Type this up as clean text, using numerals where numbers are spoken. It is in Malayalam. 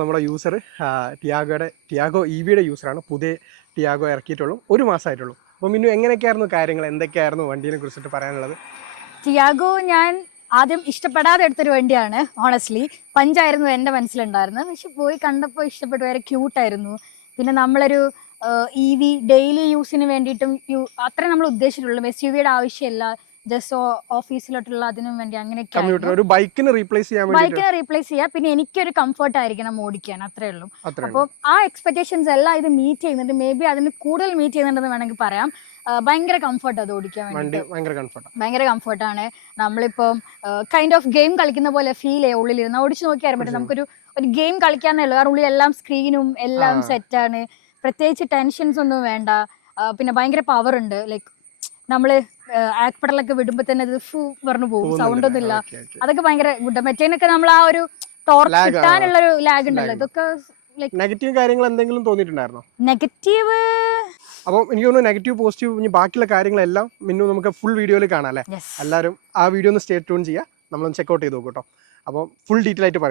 നമ്മുടെ യൂസർ ടിയാഗോ EVയുടെ യൂസറാണ്. പുതിയ ടിയാഗോ ഇറക്കിയിട്ടുള്ളൂ, 1 മാസമായിട്ടുള്ളൂ. അപ്പോൾ മിന്നു എങ്ങനെയൊക്കെയായിരുന്നു കാര്യങ്ങൾ, എന്തൊക്കെയായിരുന്നു വണ്ടീനെ കുറിച്ചിട്ട് പറയാനുള്ളത്? ടിയാഗോ ഞാൻ ആദ്യം ഇഷ്ടപ്പെടാതെ എടുത്തൊരു വണ്ടിയാണ്. ഓണസ്റ്റ്ലി പഞ്ചായിരുന്നു എൻ്റെ മനസ്സിലുണ്ടായിരുന്നത്. പക്ഷെ പോയി കണ്ടപ്പോൾ ഇഷ്ടപ്പെട്ടു, വേറെ ക്യൂട്ടായിരുന്നു. പിന്നെ നമ്മളൊരു EV ഡെയിലി യൂസിന് വേണ്ടിയിട്ടും അത്ര നമ്മൾ ഉദ്ദേശിച്ചിട്ടുള്ളൂ. SUVയുടെ ആവശ്യമില്ല, ജസ്റ്റ് ഓഫീസിലോട്ടുള്ള അതിനും വേണ്ടി അങ്ങനെയൊക്കെ ഒരു ബൈക്കിന് റീപ്ലേസ് ചെയ്യാം. പിന്നെ എനിക്കൊരു കംഫർട്ട് ആയിരിക്കണം ഓടിക്കാൻ, അത്രേ ഉള്ളൂ. അപ്പോൾ ആ എക്സ്പെക്ടേഷൻസ് എല്ലാം ഇത് മീറ്റ് ചെയ്യുന്നുണ്ട്. മേ ബി അതിന് കൂടുതൽ മീറ്റ് ചെയ്യുന്നുണ്ടെന്ന് വേണമെങ്കിൽ പറയാം. ഭയങ്കര കംഫർട്ട് അത് ഓടിക്കാൻ വേണ്ടി, ഭയങ്കര കംഫർട്ടാണ്. നമ്മളിപ്പം കൈൻഡ് ഓഫ് ഗെയിം കളിക്കുന്ന പോലെ ഫീൽ ചെയ്യും ഉള്ളിലിരുന്ന്. ഓടിച്ച് നോക്കിയാൽ പറ്റും നമുക്കൊരു ഗെയിം കളിക്കാന്നേ ഉള്ളൂ. കാരണം ഉള്ളിൽ എല്ലാം സ്ക്രീനും എല്ലാം സെറ്റാണ്, പ്രത്യേകിച്ച് ടെൻഷൻസ് ഒന്നും വേണ്ട. പിന്നെ ഭയങ്കര പവർ ഉണ്ട്. ലൈക്ക് നമ്മള് ആക്പെടലൊക്കെ വിടുമ്പോ തന്നെ അത് പറഞ്ഞു പോകും, സൗണ്ട് ഒന്നും ഇല്ല. അതൊക്കെ ഭയങ്കര ഗുഡ്. മറ്റേനൊക്കെ നമ്മൾ ആ ഒരു ടോർക്ക് കിട്ടാനുള്ളൊരു ലാഗ് ഉണ്ടല്ലോ. ഇതൊക്കെ നെഗറ്റീവ് കാര്യങ്ങൾ എന്തെങ്കിലും തോന്നിയിട്ടുണ്ടായിരുന്നോ? നെഗറ്റീവ് അപ്പോൾ എനിക്ക് തോന്നുന്നു നെഗറ്റീവ് പോസിറ്റീവ് ഇനി ബാക്കിയുള്ള കാര്യങ്ങളെല്ലാം മിന്നു നമുക്ക് ഫുൾ വീഡിയോയിൽ കാണാം അല്ലേ? എല്ലാവരും ആ വീഡിയോ ഒന്ന് സ്റ്റേ ട്യൂൺ ചെയ്യുക, നമ്മളൊന്ന് ചെക്കൗട്ട് ചെയ്ത് നോക്കും കേട്ടോ. അപ്പോൾ ഫുൾ ഡീറ്റെയിൽ ആയിട്ട് പറയാം.